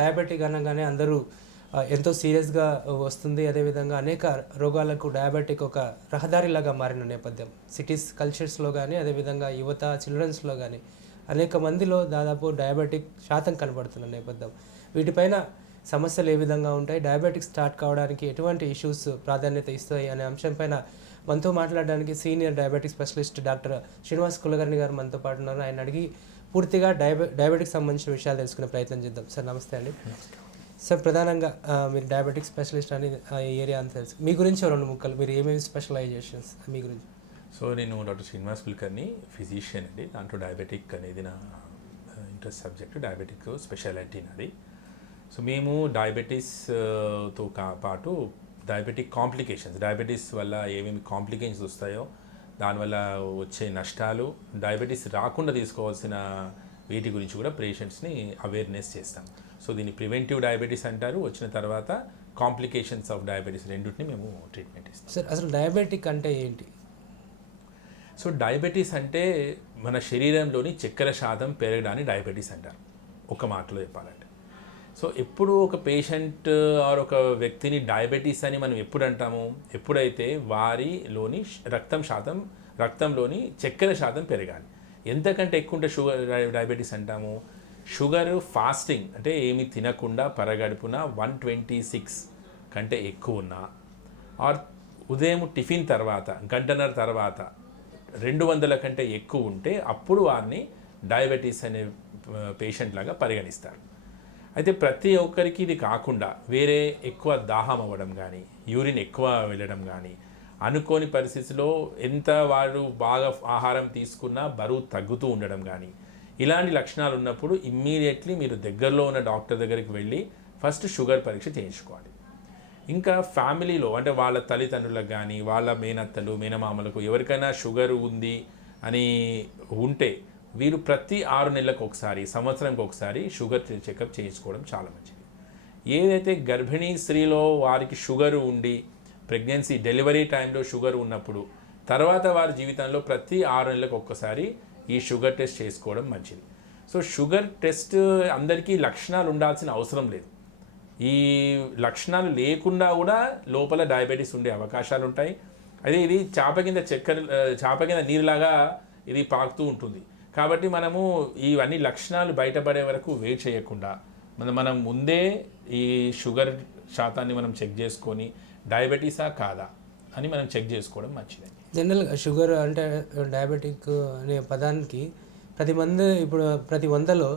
Diabetic అనగానే అందరూ ఎంతో సీరియస్గా వస్తుంది. అదేవిధంగా అనేక రోగాలకు డయాబెటిక్ ఒక రహదారిలాగా మారిన నేపథ్యం సిటీస్ కల్చర్స్లో కానీ, అదేవిధంగా యువత చిల్డ్రన్స్లో కానీ అనేక మందిలో దాదాపు డయాబెటిక్ శాతం కనబడుతున్న నేపథ్యం. వీటిపైన సమస్యలు ఏ విధంగా ఉంటాయి, డయాబెటిక్ స్టార్ట్ కావడానికి ఎటువంటి ఇష్యూస్ ప్రాధాన్యత ఇస్తాయి అనే అంశంపైన మనతో మాట్లాడడానికి senior diabetic specialist doctor Srinivas Kulkarni గారు మనతో పాటు ఉన్నారు. ఆయన అడిగి పూర్తిగా డయాబెటిక్ సంబంధించిన విషయాలు తెలుసుకునే ప్రయత్నం చేద్దాం. సార్ నమస్తే అండి. సార్ ప్రధానంగా మీరు డయాబెటిక్ స్పెషలిస్ట్ అని ఏరియా అంతా తెలుసు. మీ గురించి రెండు ముక్కలు, మీరు ఏమేమి స్పెషలైజేషన్స్ మీ గురించి? సో నేను డాక్టర్ శ్రీనివాస్ కులకర్ణి, ఫిజిషియన్ అండి. దాంట్లో డయాబెటిక్ అనేది నా ఇంట్రెస్ట్ సబ్జెక్ట్, డయాబెటిక్ స్పెషాలిటీ నాది. సో మేము డయాబెటీస్తో పాటు డయాబెటిక్ కాంప్లికేషన్స్, డయాబెటీస్ వల్ల ఏమేమి కాంప్లికేషన్స్ వస్తాయో, దానివల్ల వచ్చే నష్టాలు, డయాబెటీస్ రాకుండా తీసుకోవాల్సిన వీటి గురించి కూడా పేషెంట్స్ని అవేర్నెస్ చేస్తాం. సో దీన్ని ప్రివెంటివ్ డయాబెటీస్ అంటారు. వచ్చిన తర్వాత కాంప్లికేషన్స్ ఆఫ్ డయాబెటీస్ రెండింటిని మేము ట్రీట్మెంట్ ఇస్తాం. సార్ అసలు డయాబెటిక్ అంటే ఏంటి? సో డయాబెటీస్ అంటే మన శరీరంలోని చక్కెర శాతం పెరగడాన్ని డయాబెటీస్ అంటారు, ఒక మాటలో చెప్పాలంటే. సో ఎప్పుడు ఒక పేషెంట్ ఆర్ ఒక వ్యక్తిని డయాబెటీస్ అని మనం ఎప్పుడు అంటాము? ఎప్పుడైతే వారిలోని రక్తంలోని చక్కెర శాతం పెరగాలి. ఎంతకంటే ఎక్కువ ఉంటే షుగర్ డయాబెటీస్ అంటాము. షుగర్ ఫాస్టింగ్ అంటే ఏమి తినకుండా పరగడుపున 126 కంటే ఎక్కువ ఉన్నా, ఆర్ ఉదయం టిఫిన్ తర్వాత గంటన్నర తర్వాత 200 కంటే ఎక్కువ ఉంటే అప్పుడు వారిని డయాబెటీస్ అనే పేషెంట్ లాగా పరిగణిస్తారు. అయితే ప్రతి ఒక్కరికి ఇది కాకుండా వేరే ఎక్కువ దాహం అవ్వడం కానీ, యూరిన్ ఎక్కువ వెళ్ళడం కానీ, అనుకోని పరిస్థితిలో ఎంత వారు బాగా ఆహారం తీసుకున్నా బరువు తగ్గుతూ ఉండడం కానీ, ఇలాంటి లక్షణాలు ఉన్నప్పుడు ఇమ్మీడియట్లీ మీరు దగ్గరలో ఉన్న డాక్టర్ దగ్గరికి వెళ్ళి ఫస్ట్ షుగర్ పరీక్ష చేయించుకోవాలి. ఇంకా ఫ్యామిలీలో అంటే వాళ్ళ తల్లిదండ్రులకు కానీ, వాళ్ళ మేనత్తలు మేనమామలకు ఎవరికైనా షుగర్ ఉంది అని ఉంటే వీరు ప్రతి 6 నెలలకు ఒకసారి, సంవత్సరంకి ఒకసారి షుగర్ చెకప్ చేయించుకోవడం చాలా మంచిది. ఏదైతే గర్భిణీ స్త్రీలో వారికి షుగర్ ఉండి ప్రెగ్నెన్సీ డెలివరీ టైంలో షుగర్ ఉన్నప్పుడు తర్వాత వారి జీవితంలో ప్రతి 6 నెలలకు ఒక్కసారి ఈ షుగర్ టెస్ట్ చేసుకోవడం మంచిది. సో షుగర్ టెస్ట్ అందరికీ లక్షణాలు ఉండాల్సిన అవసరం లేదు. ఈ లక్షణాలు లేకుండా కూడా లోపల డయాబెటీస్ ఉండే అవకాశాలు ఉంటాయి. అదే ఇది చాప కింద నీరులాగా ఇది పాకుతూ ఉంటుంది. కాబట్టి మనము ఇవన్నీ లక్షణాలు బయటపడే వరకు వెయిట్ చేయకుండా మనం ముందే ఈ షుగర్ శాతాన్ని మనం చెక్ చేసుకొని డయాబెటీసా కాదా అని మనం చెక్ చేసుకోవడం మంచిది. జనరల్గా షుగర్ అంటే డయాబెటిక్ అనే పదానికి ప్రతి 100లో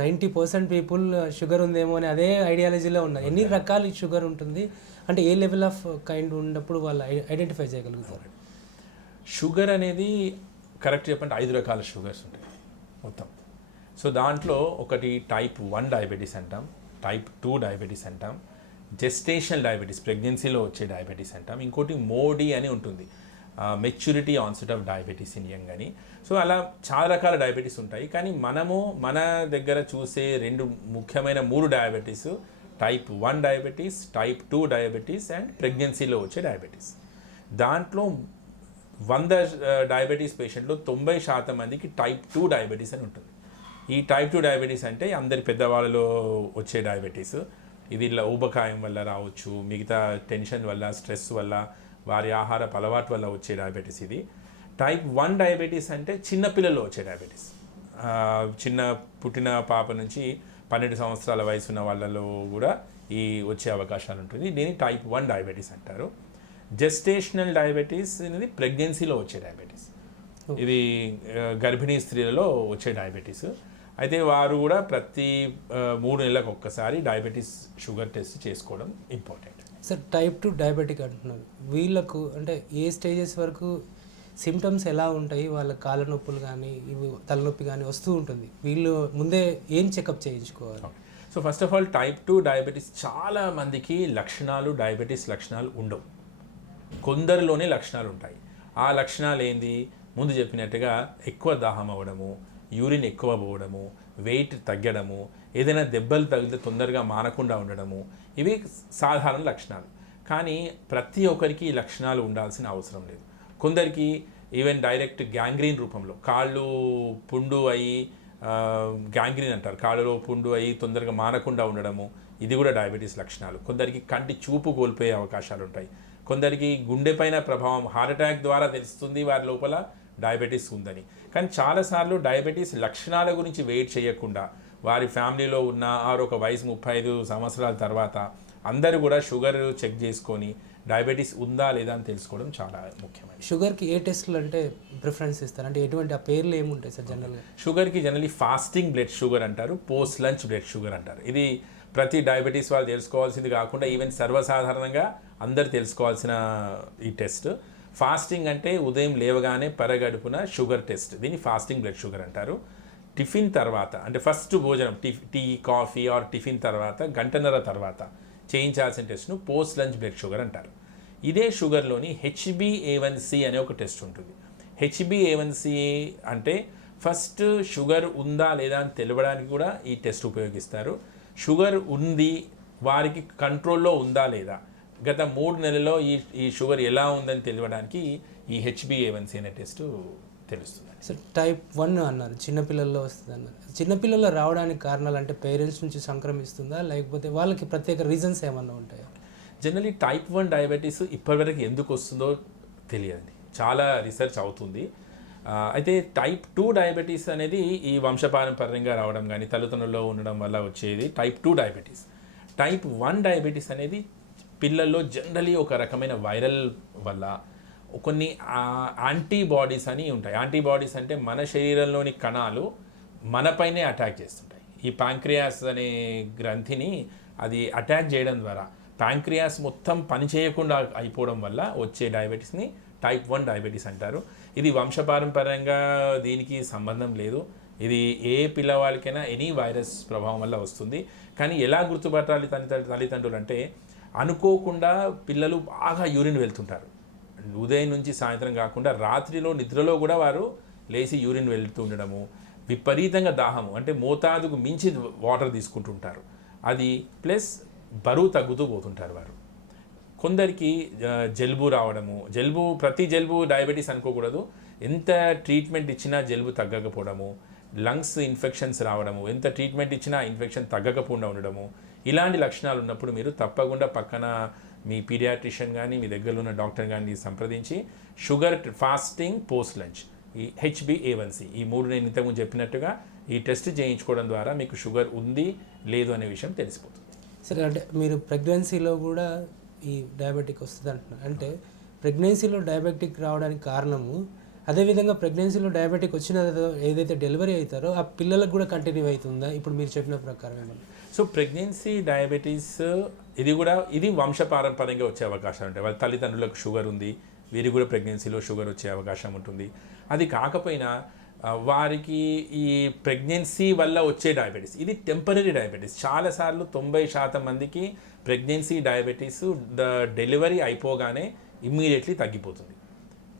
90% పీపుల్ షుగర్ ఉందేమో అని అదే ఐడియాలజీలో ఉన్నారు. ఎన్ని రకాల షుగర్ ఉంటుంది అంటే ఏ లెవెల్ ఆఫ్ కైండ్ ఉన్నప్పుడు వాళ్ళు ఐడెంటిఫై చేయగలుగుతారు? షుగర్ అనేది కరెక్ట్ చెప్పంటే 5 రకాల షుగర్స్ ఉంటాయి మొత్తం. సో దాంట్లో ఒకటి టైప్ 1 డయాబెటీస్ అంటాం, టైప్ 2 డయాబెటీస్ అంటాం, జెస్టేషనల్ డయాబెటీస్ ప్రెగ్నెన్సీలో వచ్చే డయాబెటీస్ అంటాం, ఇంకోటి మోడీ అని ఉంటుంది, maturity onset of diabetes in young అని. సో అలా చాలా రకాల డయాబెటీస్ ఉంటాయి. కానీ మన దగ్గర చూసే ముఖ్యమైన 3 diabetes, type 1 diabetes, type 2 diabetes and ప్రెగ్నెన్సీలో వచ్చే డయాబెటీస్. దాంట్లో 100 డయాబెటీస్ పేషెంట్లో 90% మందికి టైప్ 2 డయాబెటీస్ అని ఉంటుంది. ఈ టైప్ 2 డయాబెటీస్ అంటే అందరి పెద్దవాళ్ళలో వచ్చే డయాబెటీస్. ఇది ఊబకాయం వల్ల రావచ్చు, మిగతా టెన్షన్ వల్ల, స్ట్రెస్ వల్ల, వారి ఆహారపు అలవాటు వల్ల వచ్చే డయాబెటీస్ ఇది. టైప్ 1 డయాబెటీస్ అంటే చిన్నపిల్లల్లో వచ్చే డయాబెటీస్. చిన్న పుట్టిన పాప నుంచి 12 సంవత్సరాల వయసు ఉన్న వాళ్ళలో కూడా ఈ వచ్చే అవకాశాలు ఉంటుంది. దీన్ని టైప్ 1 డయాబెటీస్ అంటారు. జెస్టేషనల్ డయాబెటీస్ అనేది ప్రెగ్నెన్సీలో వచ్చే డయాబెటీస్. ఇది గర్భిణీ స్త్రీలలో వచ్చే డయాబెటీస్. అయితే వారు కూడా ప్రతి 3 నెలలకు ఒక్కసారి డయాబెటీస్ షుగర్ టెస్ట్ చేసుకోవడం ఇంపార్టెంట్. సార్ టైప్ 2 డయాబెటిక్ అంటున్నారు, వీళ్ళకు అంటే ఏ స్టేజెస్ వరకు సిమ్టమ్స్ ఎలా ఉంటాయి? వాళ్ళ కాళ్ళ నొప్పులు కానీ ఇవి తలనొప్పి కానీ వస్తూ ఉంటుంది, వీళ్ళు ముందే ఏం చెకప్ చేయించుకోవాలి? So first of all type 2 diabetes చాలా మందికి డయాబెటీస్ లక్షణాలు ఉండవు, కొందరిలోనే లక్షణాలు ఉంటాయి. ఆ లక్షణాలు ఏంది? ముందు చెప్పినట్టుగా ఎక్కువ దాహం అవ్వడము, యూరిన్ ఎక్కువ పోవడము, వెయిట్ తగ్గడము, ఏదైనా దెబ్బలు తగిలితే తొందరగా మానకుండా ఉండడము, ఇవి సాధారణ లక్షణాలు. కానీ ప్రతి ఒక్కరికి ఈ లక్షణాలు ఉండాల్సిన అవసరం లేదు. కొందరికి ఈవెన్ డైరెక్ట్ గ్యాంగ్రీన్ రూపంలో కాళ్ళు పుండు అయ్యి గ్యాంగ్రీన్ అంటారు, కాళ్ళలో పుండు అయ్యి తొందరగా మానకుండా ఉండడము, ఇది కూడా డయాబెటీస్ లక్షణాలు. కొందరికి కంటి చూపు కోల్పోయే అవకాశాలు ఉంటాయి. కొందరికి గుండె పైన ప్రభావం, హార్ట్ అటాక్ ద్వారా తెలుస్తుంది వారి లోపల డయాబెటీస్ ఉందని. కానీ చాలాసార్లు డయాబెటీస్ లక్షణాల గురించి వెయిట్ చేయకుండా వారి ఫ్యామిలీలో ఉన్న ఆరు ఒక వయసు 35 సంవత్సరాల తర్వాత అందరూ కూడా షుగర్ చెక్ చేసుకొని డయాబెటీస్ ఉందా లేదా అని తెలుసుకోవడం చాలా ముఖ్యమైనది. షుగర్కి ఏ టెస్ట్లు అంటే ప్రిఫరెన్స్ ఇస్తారు, అంటే ఎటువంటి ఆ పేర్లు ఏముంటాయి సార్ జనరల్గా? షుగర్కి జనరలీ ఫాస్టింగ్ బ్లడ్ షుగర్ అంటారు, పోస్ట్ లంచ్ బ్లడ్ షుగర్ అంటారు. ఇది ప్రతి డయాబెటీస్ వాళ్ళు తెలుసుకోవాల్సింది కాకుండా ఈవెన్ సర్వసాధారణంగా అందరు తెలుసుకోవాల్సిన ఈ టెస్ట్. ఫాస్టింగ్ అంటే ఉదయం లేవగానే పరగడుపున షుగర్ టెస్ట్, దీన్ని ఫాస్టింగ్ బ్లడ్ షుగర్ అంటారు. టిఫిన్ తర్వాత అంటే ఫస్ట్ భోజనం టీ కాఫీ ఆర్ టిఫిన్ తర్వాత గంటన్నర తర్వాత చేయించాల్సిన టెస్ట్ను పోస్ట్ లంచ్ బ్లడ్ షుగర్ అంటారు. ఇదే షుగర్లోని HbA1c అనే ఒక టెస్ట్ ఉంటుంది. HbA1c అంటే ఫస్ట్ షుగర్ ఉందా లేదా అని తెలవడానికి కూడా ఈ టెస్ట్ ఉపయోగిస్తారు. షుగర్ ఉంది, వారికి కంట్రోల్లో ఉందా లేదా, గత 3 నెలల్లో ఈ షుగర్ ఎలా ఉందని తెలియడానికి ఈ HbA1c అనే టెస్ట్ తెలుస్తుంది. సార్ టైప్ 1 అన్నారు, చిన్నపిల్లల్లో వస్తుంది అన్నారు. చిన్నపిల్లల్లో రావడానికి కారణాలు అంటే పేరెంట్స్ నుంచి సంక్రమిస్తుందా, లేకపోతే వాళ్ళకి ప్రత్యేక రీజన్స్ ఏమన్నా ఉంటాయా? జనరలీ టైప్ 1 డయాబెటీస్ ఇప్పటివరకు ఎందుకు వస్తుందో తెలియదు, చాలా రీసెర్చ్ అవుతుంది. అయితే టైప్ 2 డయాబెటీస్ అనేది ఈ వంశపారంపర్యంగా రావడం కానీ తల్లిదండ్రుల్లో ఉండడం వల్ల వచ్చేది టైప్ 2 డయాబెటీస్. టైప్ 1 డయాబెటీస్ అనేది పిల్లల్లో జనరలీ ఒక రకమైన వైరల్ వల్ల కొన్ని యాంటీబాడీస్ అని ఉంటాయి. యాంటీబాడీస్ అంటే మన శరీరంలోని కణాలు మనపైనే అటాక్ చేస్తుంటాయి. ఈ ప్యాంక్రియాస్ అనే గ్రంథిని అది అటాక్ చేయడం ద్వారా ప్యాంక్రియాస్ మొత్తం పనిచేయకుండా అయిపోవడం వల్ల వచ్చే డయాబెటీస్ని టైప్ 1 డయాబెటీస్ అంటారు. ఇది వంశపారంపర్యంగా దీనికి సంబంధం లేదు. ఇది ఏ పిల్లవాళ్ళకైనా ఎనీ వైరస్ ప్రభావం వల్ల వస్తుంది. కానీ ఎలా గుర్తుపట్టాలి తల్లిదండ్రులు అంటే, అనుకోకుండా పిల్లలు బాగా యూరిన్ వెళ్తుంటారు. ఉదయం నుంచి సాయంత్రం కాకుండా రాత్రిలో నిద్రలో కూడా వారు లేచి యూరిన్ వెళ్తూ ఉండడము, విపరీతంగా దాహము అంటే మోతాదుకు మించి వాటర్ తీసుకుంటుంటారు, అది ప్లస్ బరువు తగ్గుతూ పోతుంటారు వారు. కొందరికి జలుబు రావడము, ప్రతి జలుబు డయాబెటీస్ అనుకోకూడదు, ఎంత ట్రీట్మెంట్ ఇచ్చినా జలుబు తగ్గకపోవడము, లంగ్స్ ఇన్ఫెక్షన్స్ రావడము, ఎంత ట్రీట్మెంట్ ఇచ్చినా ఇన్ఫెక్షన్ తగ్గకపోకుండా ఉండడము, ఇలాంటి లక్షణాలు ఉన్నప్పుడు మీరు తప్పకుండా పక్కన మీ పీడియాట్రిషియన్ కానీ మీ దగ్గరలో ఉన్న డాక్టర్ కానీ సంప్రదించి షుగర్ ఫాస్టింగ్ పోస్ట్ లంచ్ ఈ HbA1c ఈ 3 నేను ఇంతకుముందు చెప్పినట్టుగా ఈ టెస్ట్ చేయించుకోవడం ద్వారా మీకు షుగర్ ఉంది లేదు అనే విషయం తెలిసిపోతుంది. సరే, అంటే మీరు ప్రెగ్నెన్సీలో కూడా ఈ డయాబెటిక్ వస్తుంది అంటున్నారు, అంటే ప్రెగ్నెన్సీలో డయాబెటిక్ రావడానికి కారణము, అదేవిధంగా ప్రెగ్నెన్సీలో డయాబెటిక్ వచ్చిన ఏదైతే డెలివరీ అవుతారో ఆ పిల్లలకు కూడా కంటిన్యూ అవుతుందా ఇప్పుడు మీరు చెప్పిన ప్రకారం ఏమన్నా? సో ప్రెగ్నెన్సీ డయాబెటీస్ ఇది వంశపారంపర్యంగా వచ్చే అవకాశం ఉంటాయి. వాళ్ళ తల్లిదండ్రులకు షుగర్ ఉంది, వీరికి కూడా ప్రెగ్నెన్సీలో షుగర్ వచ్చే అవకాశం ఉంటుంది. అది కాకపోయినా వారికి ఈ ప్రెగ్నెన్సీ వల్ల వచ్చే డయాబెటీస్ ఇది టెంపరీ డయాబెటీస్. చాలాసార్లు 90% మందికి ప్రెగ్నెన్సీ డయాబెటీస్ డెలివరీ అయిపోగానే ఇమ్మీడియట్లీ తగ్గిపోతుంది.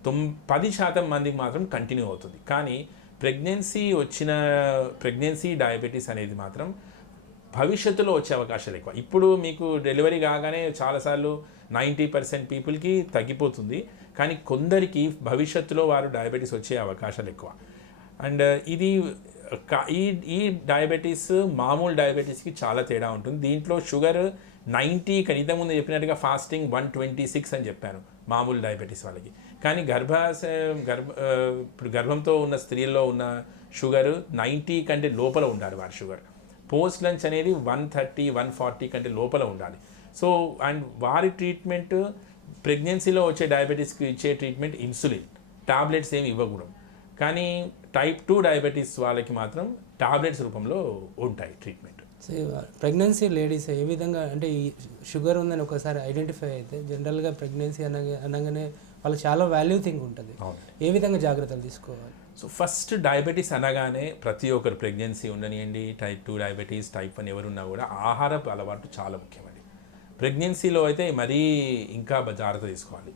10% మందికి మాత్రం కంటిన్యూ అవుతుంది. కానీ ప్రెగ్నెన్సీ డయాబెటీస్ అనేది మాత్రం భవిష్యత్తులో వచ్చే అవకాశాలు ఎక్కువ. ఇప్పుడు మీకు డెలివరీ కాగానే చాలాసార్లు 90% పీపుల్కి తగ్గిపోతుంది, కానీ కొందరికి భవిష్యత్తులో వారు డయాబెటీస్ వచ్చే అవకాశాలు ఎక్కువ. అండ్ ఈ డయాబెటీస్ మామూలు డయాబెటీస్కి చాలా తేడా ఉంటుంది. దీంట్లో షుగర్ 90 ఇంతకుముందు చెప్పినట్టుగా ఫాస్టింగ్ 126 అని చెప్పాను మామూలు డయాబెటీస్ వాళ్ళకి. కానీ ఇప్పుడు గర్భంతో ఉన్న స్త్రీల్లో ఉన్న షుగర్ 90 కంటే లోపల ఉండాలి వారి షుగర్. పోస్ట్ లంచ్ అనేది 130, 140 కంటే లోపల ఉండాలి. సో అండ్ వారి ట్రీట్మెంట్ ప్రెగ్నెన్సీలో వచ్చే డయాబెటీస్కి ఇచ్చే ట్రీట్మెంట్ ఇన్సులిన్, టాబ్లెట్స్ ఏమి ఇవ్వకూడదు. కానీ టైప్ 2 డయాబెటీస్ వాళ్ళకి మాత్రం టాబ్లెట్స్ రూపంలో ఉంటాయి ట్రీట్మెంట్. ప్రెగ్నెన్సీ లేడీస్ ఏ విధంగా అంటే ఈ షుగర్ ఉందని ఒకసారి ఐడెంటిఫై అయితే జనరల్గా ప్రెగ్నెన్సీ అనగానే వాళ్ళకి చాలా వాల్యూ థింగ్ ఉంటుంది, ఏ విధంగా జాగ్రత్తలు తీసుకోవాలి? సో ఫస్ట్ డయాబెటీస్ అనగానే ప్రతి ఒక్కరు ప్రెగ్నెన్సీ ఉండనియండి, టైప్ 2 డయాబెటీస్, టైప్ 1 ఎవరున్నా కూడా ఆహారపు అలవాటు చాలా ముఖ్యమండి. ప్రెగ్నెన్సీలో అయితే మరీ ఇంకా జాగ్రత్త తీసుకోవాలి.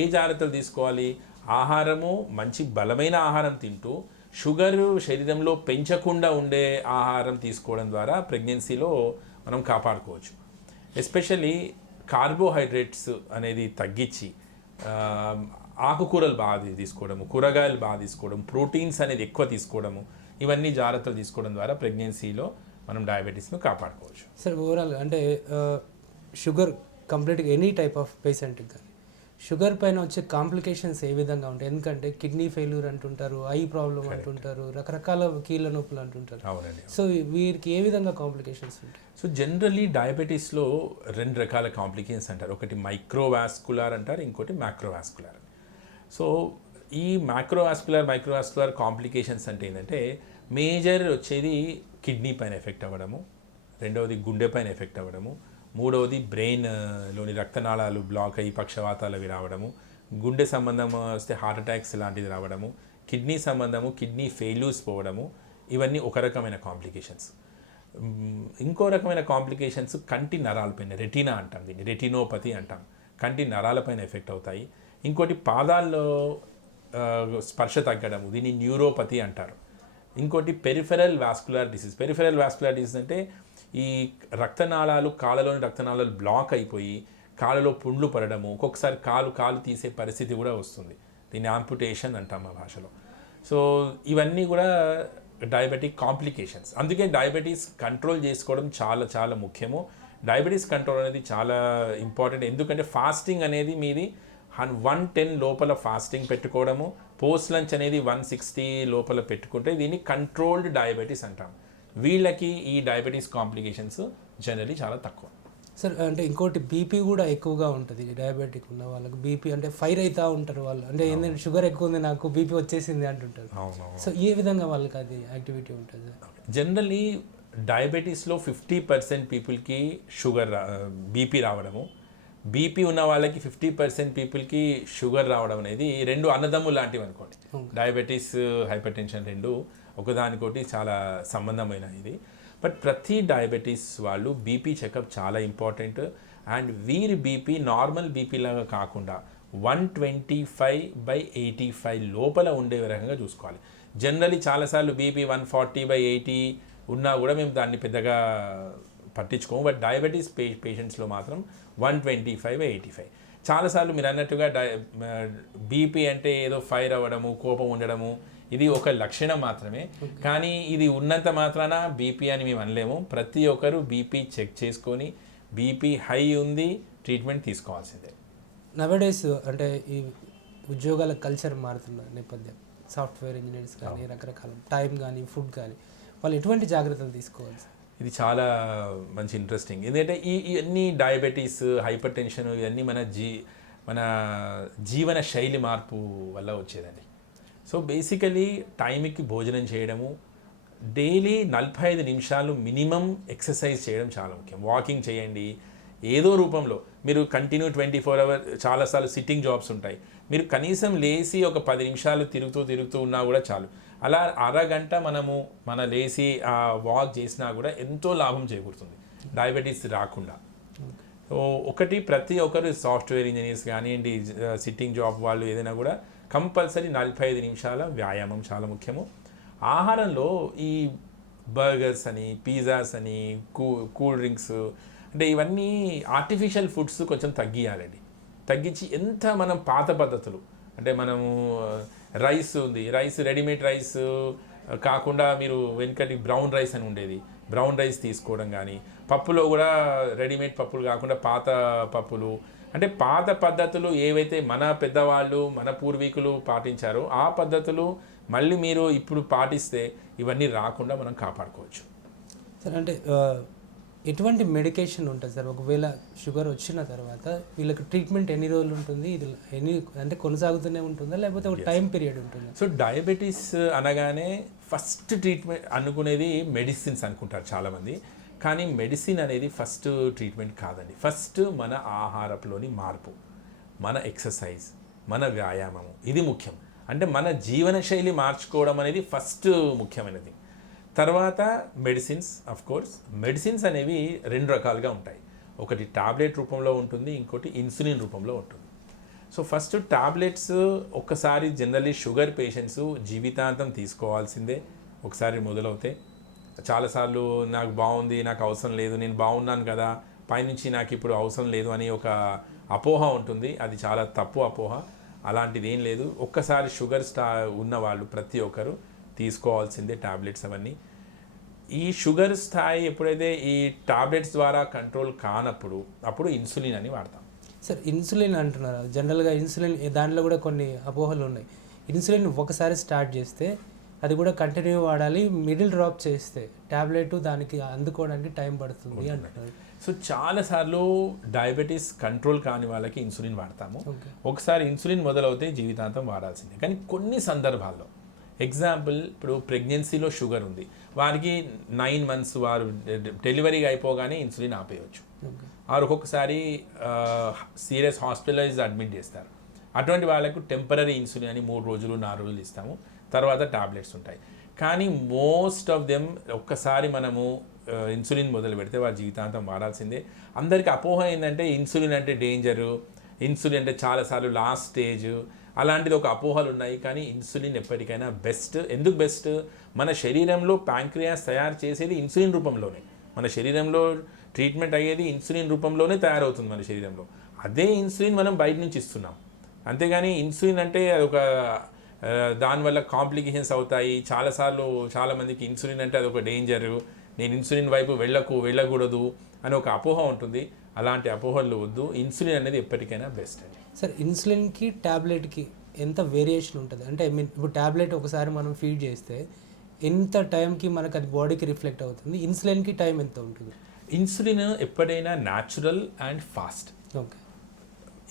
ఏ జాగ్రత్తలు తీసుకోవాలి? ఆహారము మంచి బలమైన ఆహారం తింటూ షుగర్ శరీరంలో పెంచకుండా ఉండే ఆహారం తీసుకోవడం ద్వారా ప్రెగ్నెన్సీలో మనం కాపాడుకోవచ్చు. ఎస్పెషల్లీ కార్బోహైడ్రేట్స్ అనేది తగ్గించి ఆకుకూరలు బాగా తీసుకోవడము, కూరగాయలు బాగా తీసుకోవడం, ప్రోటీన్స్ అనేది ఎక్కువ తీసుకోవడము, ఇవన్నీ జాగ్రత్తలు తీసుకోవడం ద్వారా ప్రెగ్నెన్సీలో మనం డయాబెటీస్ను కాపాడుకోవచ్చు. సార్ ఓవరాల్ అంటే షుగర్ కంప్లీట్గా ఎనీ టైప్ ఆఫ్ పేషెంట్కి కానీ షుగర్ పైన వచ్చే కాంప్లికేషన్స్ ఏ విధంగా ఉంటాయి? ఎందుకంటే కిడ్నీ ఫెయిల్యూర్ అంటుంటారు, ఐ ప్రాబ్లం అంటుంటారు, రకరకాల కీళ్ళ నొప్పులు అంటుంటారు. అవునండి. సో వీరికి ఏ విధంగా కాంప్లికేషన్స్ ఉంటాయి? సో జనరల్లీ డయాబెటీస్లో 2 రకాల కాంప్లికేషన్స్ అంటారు. ఒకటి మైక్రోవాస్కులార్ అంటారు, ఇంకోటి మ్యాక్రోవాస్కులార్. సో ఈ మైక్రోవాస్కులార్ కాంప్లికేషన్స్ అంటే ఏంటంటే మేజర్ వచ్చేది కిడ్నీ పైన ఎఫెక్ట్ అవ్వడము, రెండవది గుండె పైన ఎఫెక్ట్ అవ్వడము, మూడవది బ్రెయిన్లోని రక్తనాళాలు బ్లాక్ అయ్యి పక్షవాతాలు అవి రావడము, గుండె సంబంధం వస్తే హార్ట్ అటాక్స్ లాంటిది రావడము, కిడ్నీ సంబంధము కిడ్నీ ఫెయిల్యూర్స్ పోవడము, ఇవన్నీ ఒక రకమైన కాంప్లికేషన్స్. ఇంకో రకమైన కాంప్లికేషన్స్ కంటి నరాలపైన, రెటీనా అంటాం దీన్ని, రెటినోపతి అంటాం, కంటి నరాలపైన ఎఫెక్ట్ అవుతాయి. ఇంకోటి పాదాల్లో స్పర్శ తగ్గడము, దీన్ని న్యూరోపతి అంటారు. ఇంకోటి పెరిఫెరల్ వాస్కులర్ డిసీజ్ అంటే ఈ రక్తనాళాలు, కాళ్ళలోని రక్తనాళాలు బ్లాక్ అయిపోయి కాళ్ళలో పుండ్లు పడడము, ఒక్కొక్కసారి కాలు తీసే పరిస్థితి కూడా వస్తుంది. దీన్ని ఆంపుటేషన్ అంటాం మా భాషలో. సో ఇవన్నీ కూడా డయాబెటిక్ కాంప్లికేషన్స్. అందుకే డయాబెటీస్ కంట్రోల్ చేసుకోవడం చాలా చాలా ముఖ్యము. డయాబెటీస్ కంట్రోల్ అనేది చాలా ఇంపార్టెంట్. ఎందుకంటే ఫాస్టింగ్ అనేది మీది 110 లోపల ఫాస్టింగ్ పెట్టుకోవడము, పోస్ట్ లంచ్ అనేది 160 లోపల పెట్టుకుంటే దీన్ని కంట్రోల్డ్ డయాబెటీస్ అంటాం. వీళ్ళకి ఈ డయాబెటీస్ కాంప్లికేషన్స్ జనరలీ చాలా తక్కువ. సార్ అంటే ఇంకోటి బీపీ కూడా ఎక్కువగా ఉంటుంది డయాబెటిక్ ఉన్న వాళ్ళకి. బీపీ అంటే ఫైర్ అవుతూ ఉంటారు వాళ్ళు, అంటే ఏంటంటే షుగర్ ఎక్కువ ఉంది నాకు బీపీ వచ్చేసింది అంటుంటారు. సో ఏ విధంగా వాళ్ళకి అది యాక్టివిటీ ఉంటుంది? జనరలీ డయాబెటీస్లో 50% పీపుల్కి బీపీ రావడము, బీపీ ఉన్న వాళ్ళకి 50% పీపుల్కి షుగర్ రావడం అనేది 2 అన్నదమ్ములు లాంటివి అనుకోండి. డయాబెటీస్, హైపర్ టెన్షన్ 2 ఒకదానికోటి చాలా సంబంధమైన ఇది. బట్ ప్రతి డయాబెటీస్ వాళ్ళు బీపీ చెకప్ చాలా ఇంపార్టెంట్. అండ్ వీరి బీపీ నార్మల్ బీపీ లాగా కాకుండా 125/85 లోపల ఉండే రకంగా చూసుకోవాలి. జనరలీ చాలాసార్లు బీపీ 140/80 ఉన్నా కూడా మేము దాన్ని పెద్దగా పట్టించుకోము. బట్ డయాబెటీస్ పేషెంట్స్లో మాత్రం 125/85. చాలాసార్లు మీరు అన్నట్టుగా బీపీ అంటే ఏదో ఫైర్ అవ్వడము, కోపం ఉండడము, ఇది ఒక లక్షణం మాత్రమే. కానీ ఇది ఉన్నంత మాత్రాన బీపీ అని మేము అనలేము. ప్రతి ఒక్కరు బీపీ చెక్ చేసుకొని బీపీ హై ఉంది ట్రీట్మెంట్ తీసుకోవాల్సిందే. నవడేస్ అంటే ఈ ఉద్యోగాల కల్చర్ మారుతున్న నేపథ్యం, సాఫ్ట్వేర్ ఇంజనీర్స్ కానీ రకరకాల టైం కానీ ఫుడ్ కానీ వాళ్ళు ఎటువంటి జాగ్రత్తలు తీసుకోవాలి? ఇది చాలా మంచి ఇంట్రెస్టింగ్. ఎందుకంటే ఇవన్నీ డయాబెటీస్, హైపర్ టెన్షన్ ఇవన్నీ మన జీవన శైలి మార్పు వల్ల వచ్చేదండి. సో బేసికలీ టైంకి భోజనం చేయడము, డైలీ 45 నిమిషాలు మినిమం ఎక్సర్సైజ్ చేయడం చాలా ముఖ్యం. వాకింగ్ చేయండి ఏదో రూపంలో. మీరు కంటిన్యూ 24 hours చాలాసార్లు సిట్టింగ్ జాబ్స్ ఉంటాయి. మీరు కనీసం లేచి ఒక 10 నిమిషాలు తిరుగుతూ ఉన్నా కూడా చాలు. అలా అరగంట మన లేచి ఆ వాక్ చేసినా కూడా ఎంతో లాభం చేకూరుతుంది డయాబెటీస్ రాకుండా. సో ఒకటి, ప్రతి ఒక్కరు సాఫ్ట్వేర్ ఇంజనీర్స్ కానివ్వండి, సిట్టింగ్ జాబ్ వాళ్ళు ఏదైనా కూడా కంపల్సరీ 45 నిమిషాల వ్యాయామం చాలా ముఖ్యము. ఆహారంలో ఈ బర్గర్స్ అని, పిజ్జాస్ అని, కూల్ డ్రింక్స్ అంటే ఇవన్నీ ఆర్టిఫిషియల్ ఫుడ్స్ కొంచెం తగ్గియాలండి. తగ్గించి ఎంత మనం పాత పద్ధతులు అంటే మనము రైస్ ఉంది, రెడీమేడ్ రైస్ కాకుండా మీరు వెనకటి బ్రౌన్ రైస్ అని ఉండేది, బ్రౌన్ రైస్ తీసుకోవడం కానీ, పప్పులో కూడా రెడీమేడ్ పప్పులు కాకుండా పాత పప్పులు, అంటే పాత పద్ధతులు ఏవైతే మన పెద్దవాళ్ళు మన పూర్వీకులు పాటించారో ఆ పద్ధతులు మళ్ళీ మీరు ఇప్పుడు పాటిస్తే ఇవన్నీ రాకుండా మనం కాపాడుకోవచ్చు. సార్ అంటే ఎటువంటి మెడికేషన్ ఉంటుంది సార్? ఒకవేళ షుగర్ వచ్చిన తర్వాత వీళ్ళకి ట్రీట్మెంట్ ఎన్ని రోజులు ఉంటుంది? ఇది అంటే కొనసాగుతూనే ఉంటుందా లేకపోతే ఒక టైం పీరియడ్ ఉంటుందా? సో డయాబెటీస్ అనగానే ఫస్ట్ ట్రీట్మెంట్ అనుకునేది మెడిసిన్స్ అనుకుంటారు చాలామంది. కానీ మెడిసిన్ అనేది ఫస్ట్ ట్రీట్మెంట్ కాదండి. ఫస్ట్ మన ఆహారపులోని మార్పు, మన ఎక్సర్సైజ్, మన వ్యాయామము, ఇది ముఖ్యం. అంటే మన జీవనశైలి మార్చుకోవడం అనేది ఫస్ట్ ముఖ్యమైనది. తర్వాత మెడిసిన్స్. ఆఫ్ కోర్స్ మెడిసిన్స్ అనేవి 2 రకాలుగా ఉంటాయి. ఒకటి టాబ్లెట్ రూపంలో ఉంటుంది, ఇంకోటి ఇన్సులిన్ రూపంలో ఉంటుంది. సో ఫస్ట్ టాబ్లెట్స్ ఒక్కసారి జనరల్లీ షుగర్ పేషెంట్స్ జీవితాంతం తీసుకోవాల్సిందే. ఒకసారి మొదలవుతే చాలాసార్లు నాకు బాగుంది, నాకు అవసరం లేదు, నేను బాగున్నాను కదా, పైనుంచి నాకు ఇప్పుడు అవసరం లేదు అని ఒక అపోహ ఉంటుంది. అది చాలా తప్పు అపోహ. అలాంటిది ఏం లేదు. ఒక్కసారి షుగర్ ఉన్న వాళ్ళు ప్రతి ఒక్కరు తీసుకోవాల్సిందే టాబ్లెట్స్ అవన్నీ. ఈ షుగర్ స్థాయి ఎప్పుడైతే ఈ టాబ్లెట్స్ ద్వారా కంట్రోల్ కానప్పుడు అప్పుడు ఇన్సులిన్ అని వాడతాం. సార్ ఇన్సులిన్ అంటున్నారు, జనరల్గా ఇన్సులిన్ దాంట్లో కూడా కొన్ని అపోహలు ఉన్నాయి. ఇన్సులిన్ ఒకసారి స్టార్ట్ చేస్తే అది కూడా కంటిన్యూ వాడాలి, మిడిల్ డ్రాప్ చేస్తే ట్యాబ్లెట్ దానికి అందుకోవడానికి టైం పడుతుంది అంటున్నారు. సో చాలాసార్లు డయాబెటీస్ కంట్రోల్ కాని వాళ్ళకి ఇన్సులిన్ వాడతాము. ఒకసారి ఇన్సులిన్ మొదలవుతే జీవితాంతం వాడాల్సిందే. కానీ కొన్ని సందర్భాల్లో ఎగ్జాంపుల్ ఇప్పుడు ప్రెగ్నెన్సీలో షుగర్ ఉంది, వారికి 9 months వారు డెలివరీగా అయిపోగానే ఇన్సులిన్ ఆపేయచ్చు. వారు ఒక్కొక్కసారి సీరియస్ హాస్పిటలైజ్ అడ్మిట్ చేస్తారు. అటువంటి వాళ్ళకు టెంపరీ ఇన్సులిన్ అని 3 రోజులు 4 రోజులు ఇస్తాము, తర్వాత టాబ్లెట్స్ ఉంటాయి. కానీ మోస్ట్ ఆఫ్ దెమ్ ఒక్కసారి మనము ఇన్సులిన్ మొదలు పెడితే వారి జీవితాంతం వాడాల్సిందే. అందరికీ అపోహ ఏంటంటే ఇన్సులిన్ అంటే డేంజరు, ఇన్సులిన్ అంటే చాలాసార్లు లాస్ట్ స్టేజ్, అలాంటిది ఒక అపోహలు ఉన్నాయి. కానీ ఇన్సులిన్ ఎప్పటికైనా బెస్ట్. ఎందుకు బెస్ట్? మన శరీరంలో ప్యాంక్రియాస్ తయారు చేసేది ఇన్సులిన్ రూపంలోనే. మన శరీరంలో ట్రీట్మెంట్ అయ్యేది ఇన్సులిన్ రూపంలోనే తయారవుతుంది మన శరీరంలో. అదే ఇన్సులిన్ మనం బయట నుంచి ఇస్తున్నాం. అంతేగాని ఇన్సులిన్ అంటే అదొక దానివల్ల కాంప్లికేషన్స్ అవుతాయి. చాలాసార్లు చాలామందికి ఇన్సులిన్ అంటే అదొక డేంజరు, నేను ఇన్సులిన్ వైపు వెళ్ళకూడదు అని ఒక అపోహ ఉంటుంది. అలాంటి అపోహలు వద్దు. ఇన్సులిన్ అనేది ఎప్పటికైనా బెస్ట్ అండి. సార్ ఇన్సులిన్కి ట్యాబ్లెట్కి ఎంత వేరియేషన్ ఉంటుంది? అంటే ఇప్పుడు ట్యాబ్లెట్ ఒకసారి మనం ఫీడ్ చేస్తే ఎంత టైంకి మనకు అది బాడీకి రిఫ్లెక్ట్ అవుతుంది, ఇన్సులిన్కి టైం ఎంత ఉంటుంది? ఇన్సులిన్ ఎప్పుడైనా న్యాచురల్ అండ్ ఫాస్ట్. ఓకే.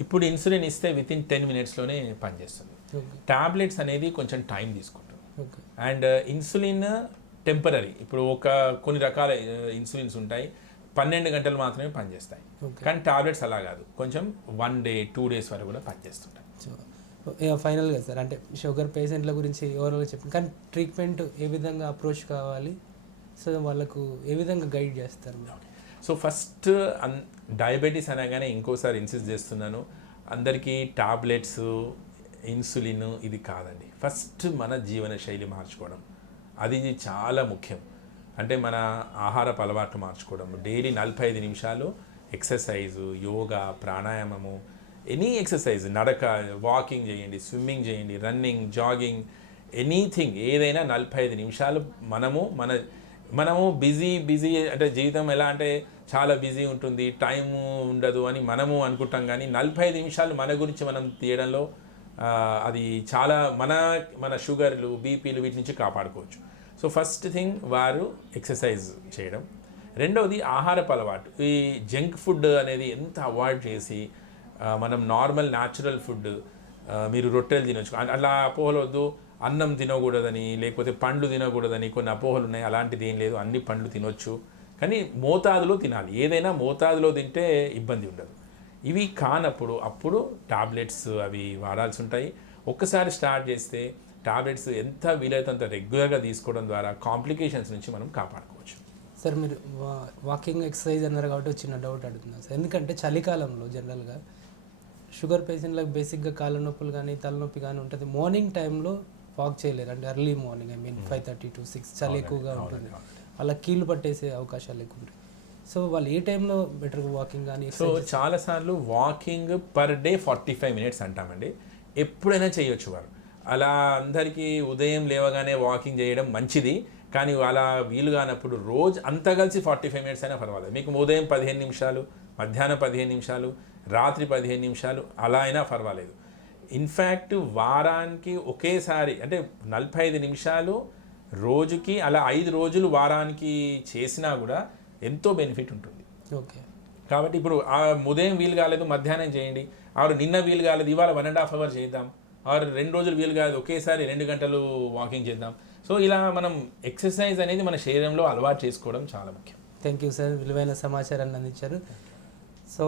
ఇప్పుడు ఇన్సులిన్ ఇస్తే వితిన్ 10 minutesలోనే పనిచేస్తుంది. టాబ్లెట్స్ అనేది కొంచెం టైం తీసుకుంటుంది. And insulin temporary. ఇప్పుడు కొన్ని రకాల ఇన్సులిన్స్ ఉంటాయి, 12 గంటలు మాత్రమే పనిచేస్తాయి. కానీ టాబ్లెట్స్ అలా కాదు, కొంచెం 1 day 2 days వరకు కూడా పనిచేస్తుంటాయి. ఫైనల్గా సార్, అంటే షుగర్ పేషెంట్ల గురించి ఎవరో చెప్పండి, కానీ ట్రీట్మెంట్ ఏ విధంగా అప్రోచ్ కావాలి, సో వాళ్ళకు ఏ విధంగా గైడ్ చేస్తారు? సో ఫస్ట్ డయాబెటీస్ అనగానే ఇంకోసారి ఇన్సిస్ట్ చేస్తున్నాను, అందరికీ టాబ్లెట్స్ ఇన్సులిన్ ఇది కాదండి. ఫస్ట్ మన జీవన శైలి మార్చుకోవడం, అది చాలా ముఖ్యం. అంటే మన ఆహారపు అలవాట్లు మార్చుకోవడం, డైలీ 45 నిమిషాలు ఎక్సర్సైజు, యోగా, ప్రాణాయామము, ఎనీ ఎక్సర్సైజ్, నడక, వాకింగ్ చేయండి, స్విమ్మింగ్ చేయండి, రన్నింగ్, జాగింగ్, ఎనీథింగ్, ఏదైనా 45 నిమిషాలు మనము బిజీ అంటే జీవితం ఎలా అంటే చాలా బిజీ ఉంటుంది, టైము ఉండదు అని మనము అనుకుంటాం. కానీ 45 నిమిషాలు మన గురించి మనం తీయడంలో అది చాలా మన షుగర్లు, బీపీలు వీటి నుంచి కాపాడుకోవచ్చు. సో ఫస్ట్ థింగ్ వారు ఎక్సర్సైజ్ చేయడం. రెండవది ఆహారపు అలవాటు. ఈ జంక్ ఫుడ్ అనేది ఎంత అవాయిడ్ చేసి మనం నార్మల్ న్యాచురల్ ఫుడ్, మీరు రొట్టెలు తినొచ్చు, అలా అపోహలు వద్దు. అన్నం తినకూడదని, లేకపోతే పండ్లు తినకూడదని కొన్ని అపోహలు ఉన్నాయి. అలాంటిది ఏం లేదు, అన్ని పండ్లు తినొచ్చు, కానీ మోతాదులో తినాలి. ఏదైనా మోతాదులో తింటే ఇబ్బంది ఉండదు. ఇవి కానప్పుడు అప్పుడు టాబ్లెట్స్ అవి వాడాల్సి ఉంటాయి. ఒక్కసారి స్టార్ట్ చేస్తే టాబ్లెట్స్ ఎంత వీలైతే అంత రెగ్యులర్గా తీసుకోవడం ద్వారా కాంప్లికేషన్స్ నుంచి మనం కాపాడుకోవచ్చు. సార్ మీరు వాకింగ్ ఎక్సర్సైజ్ అన్నారు కాబట్టి చిన్న డౌట్ అడుగుతున్నాను సార్. ఎందుకంటే చలికాలంలో జనరల్గా షుగర్ పేషెంట్లకు బేసిక్గా కాళ్ళ నొప్పులు కానీ తలనొప్పి కానీ ఉంటుంది. మార్నింగ్ టైంలో వాక్ చేయలేరు, అంటే ఎర్లీ మార్నింగ్ 5:30 to 6 చలి ఎక్కువగా ఉంటుంది, అలా కీళ్ళు పట్టేసే అవకాశాలు ఎక్కువ ఉంటాయి. సో వాళ్ళు ఏ టైంలో బెటర్గా వాకింగ్ కానీ? సో చాలాసార్లు వాకింగ్ పర్ డే 45 minutes అంటామండి. ఎప్పుడైనా చేయొచ్చు వారు. అలా అందరికీ ఉదయం లేవగానే వాకింగ్ చేయడం మంచిది, కానీ అలా వీలు కానప్పుడు రోజు అంతా కలిసి 45 minutes అయినా పర్వాలేదు. మీకు ఉదయం 15 నిమిషాలు, మధ్యాహ్నం 15 నిమిషాలు, రాత్రి 15 నిమిషాలు అలా అయినా పర్వాలేదు. ఇన్ఫ్యాక్ట్ వారానికి ఒకేసారి అంటే 45 నిమిషాలు రోజుకి, అలా 5 రోజులు వారానికి చేసినా కూడా ఎంతో బెనిఫిట్ ఉంటుంది. ఓకే. కాబట్టి ఇప్పుడు ఉదయం వీలు కాలేదు మధ్యాహ్నం చేయండి, ఆరు నిన్న వీలు కాలేదు ఇవాళ 1.5 hour చేద్దాం, ఆరు 2 రోజులు వీలు కాలేదు ఒకేసారి 2 గంటలు వాకింగ్ చేద్దాం. సో ఇలా మనం ఎక్సర్సైజ్ అనేది మన శరీరంలో అలవాటు చేసుకోవడం చాలా ముఖ్యం. థ్యాంక్ యూ సార్, విలువైన సమాచారాన్ని అందించారు. సో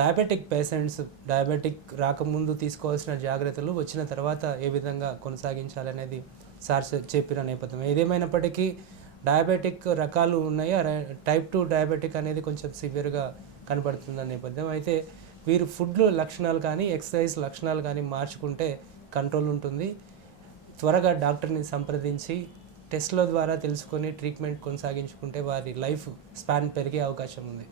డయాబెటిక్ పేషెంట్స్ డయాబెటిక్ రాకముందు తీసుకోవాల్సిన జాగ్రత్తలు, వచ్చిన తర్వాత ఏ విధంగా కొనసాగించాలనేది సార్ చెప్పిన నేపథ్యం. ఏదేమైనప్పటికీ డయాబెటిక్ రకాలు ఉన్నాయి, టైప్ 2 డయాబెటిక్ అనేది కొంచెం సివియర్గా కనబడుతున్న నేపథ్యం. అయితే వీరు ఫుడ్లో లక్షణాలు కానీ ఎక్సర్సైజ్ లక్షణాలు కానీ మార్చుకుంటే కంట్రోల్ ఉంటుంది. త్వరగా డాక్టర్ని సంప్రదించి టెస్ట్ల ద్వారా తెలుసుకొని ట్రీట్మెంట్ కొనసాగించుకుంటే వారి లైఫ్ స్పాన్ పెరిగే అవకాశం ఉంది.